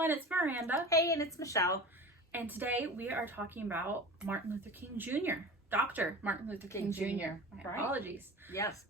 everyone, it's Miranda. Hey, and it's Michelle. And today we are talking about Martin Luther King Jr., Dr. Martin Luther King Jr. My apologies. Yes.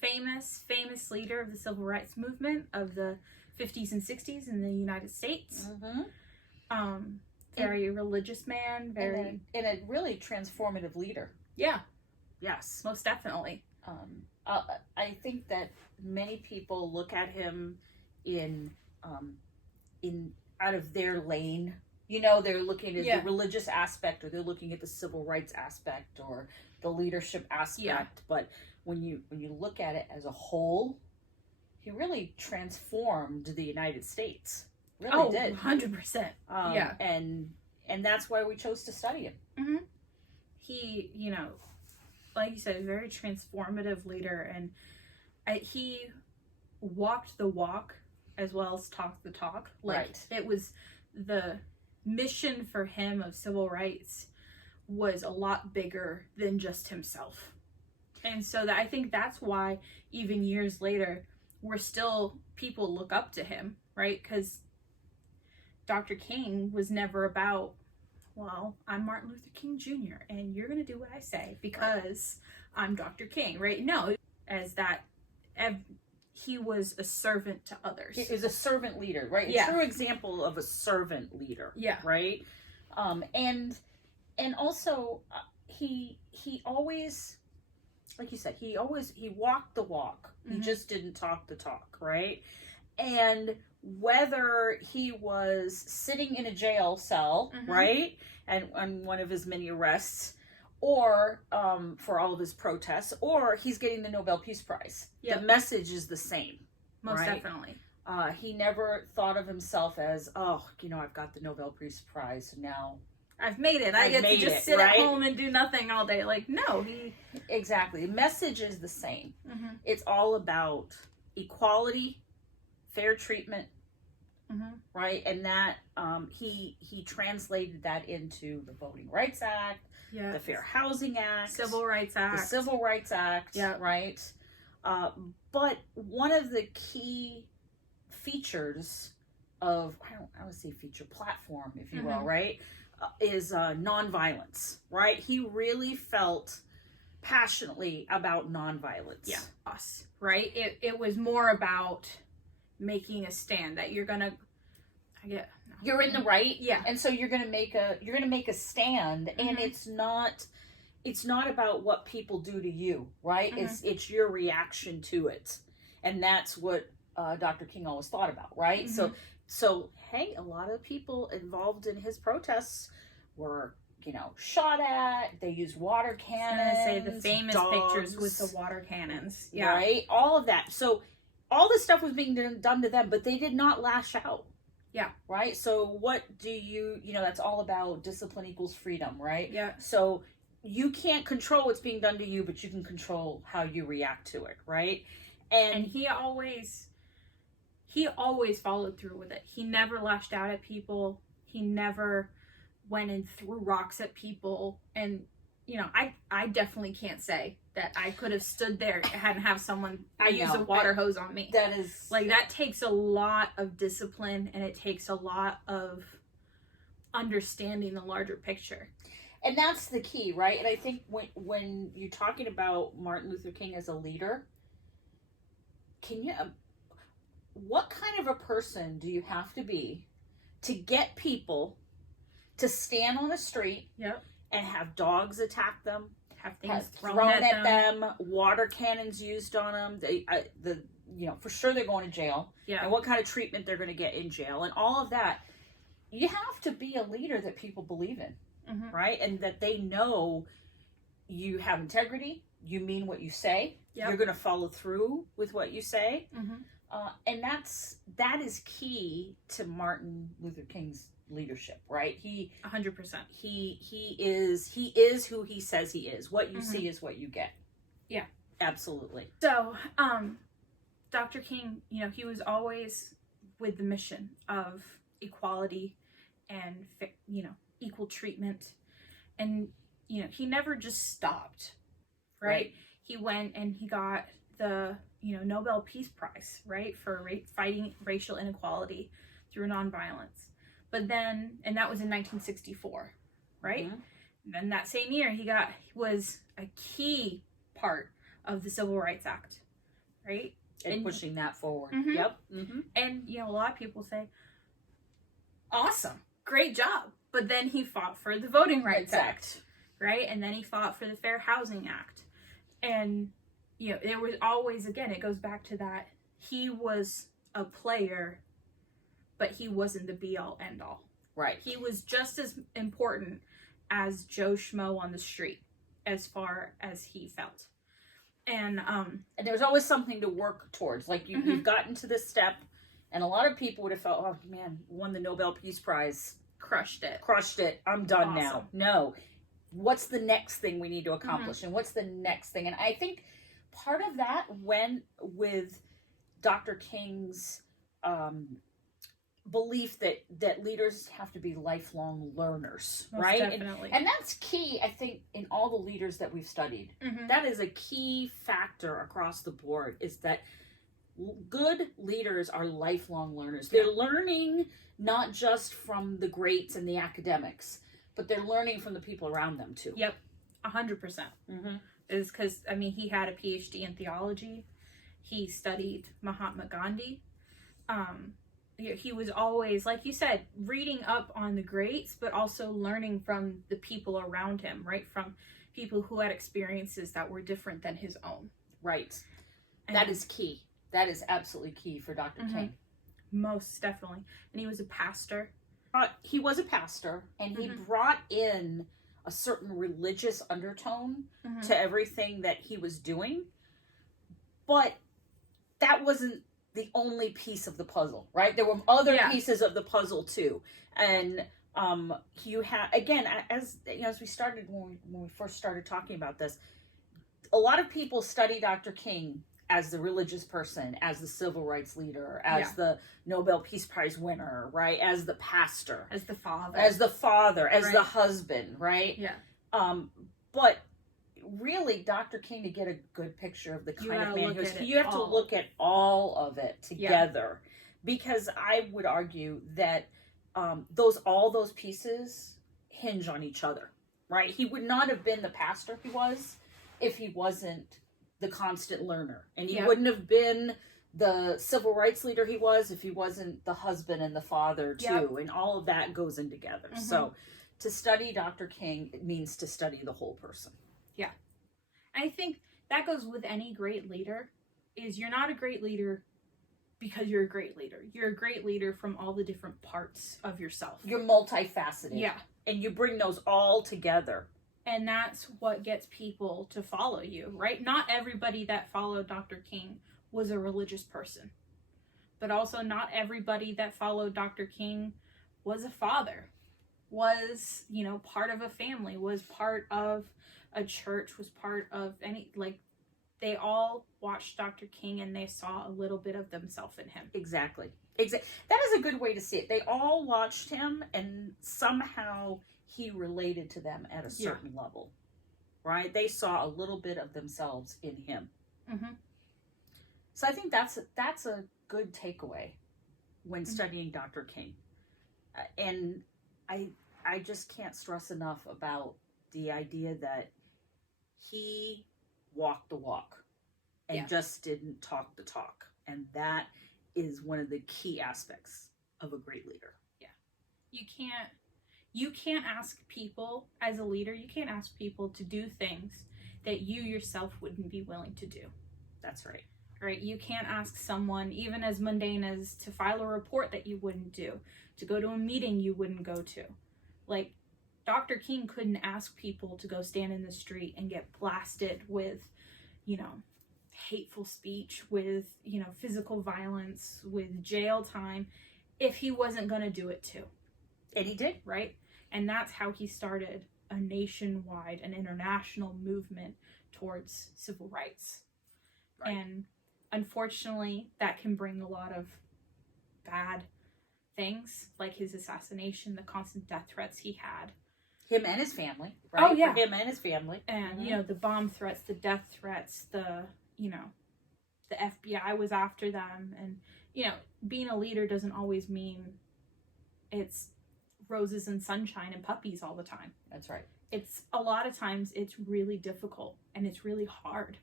Famous leader of the civil rights movement of the 50s and 60s in the United States. Very religious man, and a really transformative leader. Yeah. Yes. Most definitely. I think that many people look at him in out of their lane. You know, they're looking at the religious aspect, or they're looking at the civil rights aspect, or the leadership aspect. Yeah. But when you look at it as a whole, he really transformed the United States. Really did. 100%. Yeah. And that's why we chose to study him. Mm-hmm. He, like you said, a very transformative leader, and he walked the walk as well as talked the talk. It was the mission for him of civil rights was a lot bigger than just himself. And so I think that's why even years later, people look up to him, right? Because Dr. King was never about, well, I'm Martin Luther King Jr. and you're going to do what I say because I'm Dr. King, right? No, he was a servant to others. He was a servant leader, right? Yeah. A true example of a servant leader. Yeah. Right? And also he always, like you said, he walked the walk. Mm-hmm. He just didn't talk the talk, right? And whether he was sitting in a jail cell, mm-hmm. right, and on one of his many arrests, or for all of his protests, or he's getting the Nobel Peace Prize. Yep. The message is the same. Most definitely. He never thought of himself as, I've got the Nobel Peace Prize, so now I've made it. I get to just sit at home and do nothing all day. Like, no, Exactly. The message is the same. Mm-hmm. It's all about equality, fair treatment, mm-hmm. right? And that he translated that into the Voting Rights Act, the Fair Housing Act, the Civil Rights Act, right? But one of the key features of, I would say feature platform, if you will, right, is nonviolence, right? He really felt passionately about nonviolence. Yeah, us, right? It was more about making a stand that you're in the right, and so you're gonna make a stand, mm-hmm. and it's not about what people do to you, right? Mm-hmm. It's your reaction to it, and that's what Dr. King always thought about, right? Mm-hmm. So hey, a lot of people involved in his protests were shot at. They used water cannons. I was gonna say the famous pictures with the water cannons, right? All of that. So all this stuff was being done to them, but they did not lash out. Yeah. Right? So what do that's all about discipline equals freedom, right? Yeah. So you can't control what's being done to you, but you can control how you react to it, right? And he always followed through with it. He never lashed out at people. He never went and threw rocks at people. And, I definitely can't say that I could have stood there and hadn't have someone use a water hose on me. That is... that takes a lot of discipline, and it takes a lot of understanding the larger picture. And that's the key, right? And I think when you're talking about Martin Luther King as a leader, what kind of a person do you have to be to get people to stand on a street and have dogs attack them, have things thrown at them, water cannons used on them, for sure they're going to jail, and what kind of treatment they're going to get in jail, and all of that. You have to be a leader that people believe in, mm-hmm. right? And that they know you have integrity, you mean what you say, you're going to follow through with what you say, mm-hmm. And that is key to Martin Luther King's leadership, right? 100%. He is who he says he is. What you mm-hmm. see is what you get. Yeah, absolutely. So, Dr. King, he was always with the mission of equality and equal treatment, and he never just stopped, right? He went and he got the Nobel Peace Prize, right, for fighting racial inequality. through nonviolence. But then, and that was in 1964, right? Mm-hmm. Then that same year, he was a key part of the Civil Rights Act, right? And pushing that forward. Mm-hmm. Yep. Mm-hmm. And, you know, a lot of people say, awesome, great job. But then he fought for the Voting Rights Act, right? And then he fought for the Fair Housing Act. And, you know, there was always, again, it goes back to that. He was a player, but he wasn't the be-all, end-all. Right. He was just as important as Joe Schmo on the street, as far as he felt. And there was always something to work towards. Like, you've gotten to this step, and a lot of people would have felt, oh, man, won the Nobel Peace Prize. Crushed it. I'm done awesome. now. No. What's the next thing we need to accomplish? And what's the next thing? And I think part of that went with Dr. King's belief that leaders have to be lifelong learners, Most right? definitely. And that's key, I think, in all the leaders that we've studied. That is a key factor across the board, is that good leaders are lifelong learners. They're learning not just from the greats and the academics, but they're learning from the people around them too. Yep, 100%. Is because, I mean, he had a PhD in theology. He studied Mahatma Gandhi. He was always, like you said, reading up on the greats, but also learning from the people around him, right? From people who had experiences that were different than his own. Right. And that is key. That is absolutely key for Dr. King. Most definitely. And he was a pastor. He was a pastor, and he brought in a certain religious undertone to everything that he was doing. But that wasn't the only piece of the puzzle, right? There were other pieces of the puzzle too. And you have, again, as we started, when we first started talking about this, a lot of people study Dr. King as the religious person, as the civil rights leader, as the Nobel Peace Prize winner, right? As the pastor. As the father. As the husband, right? Yeah. But really, Dr. King, to get a good picture of the kind of man he was, you have to look at all of it together. Because I would argue that all those pieces hinge on each other, right? He would not have been the pastor he was if he wasn't the constant learner, and he wouldn't have been the civil rights leader he was if he wasn't the husband and the father too, and all of that goes in together. So to study Dr. King, it means to study the whole person. Yeah. I think that goes with any great leader, is you're not a great leader because you're a great leader. You're a great leader from all the different parts of yourself. You're multifaceted. Yeah. And you bring those all together. And that's what gets people to follow you, right? Not everybody that followed Dr. King was a religious person. But also not everybody that followed Dr. King was a father, was, part of a family, was part of a church, was part of they all watched Dr. King and they saw a little bit of themselves in him. Exactly. That is a good way to see it. They all watched him, and somehow he related to them at a certain level, right? They saw a little bit of themselves in him. So I think that's a good takeaway when studying Dr. King. And I just can't stress enough about the idea that he walked the walk and just didn't talk the talk. And that is one of the key aspects of a great leader. Yeah. You can't ask people, as a leader, you can't ask people to do things that you yourself wouldn't be willing to do. That's right. Right? You can't ask someone, even as mundane as to file a report that you wouldn't do, to go to a meeting you wouldn't go to. Like, Dr. King couldn't ask people to go stand in the street and get blasted with, hateful speech, with, physical violence, with jail time, if he wasn't going to do it too. And he did. Right? And that's how he started a nationwide, an international movement towards civil rights. Right. And unfortunately, that can bring a lot of bad things, like his assassination, the constant death threats he had. Him and his family, right? Oh, yeah. For him and his family. And, the bomb threats, the death threats, the, the FBI was after them. And, you know, being a leader doesn't always mean it's roses and sunshine and puppies all the time. That's right. It's a lot of times it's really difficult and it's really hard.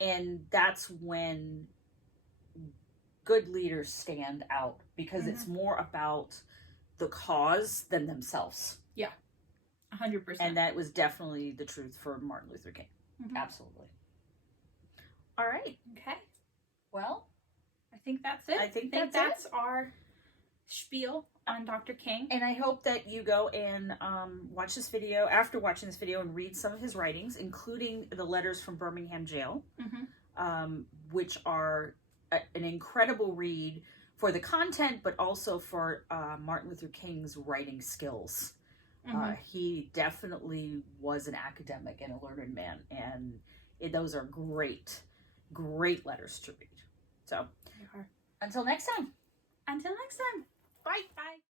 And that's when good leaders stand out, because it's more about the cause than themselves. 100%. And that was definitely the truth for Martin Luther King. Absolutely. All right. Okay. Well, I think that's it. I think that's our spiel on Dr. King. and I hope that you go and watch this video, after watching this video, and read some of his writings, including the letters from Birmingham jail, which are an incredible read for the content, but also for Martin Luther King's writing skills. He definitely was an academic and a learned man, and those are great letters to read. So, until next time. Until next time. Bye. Bye.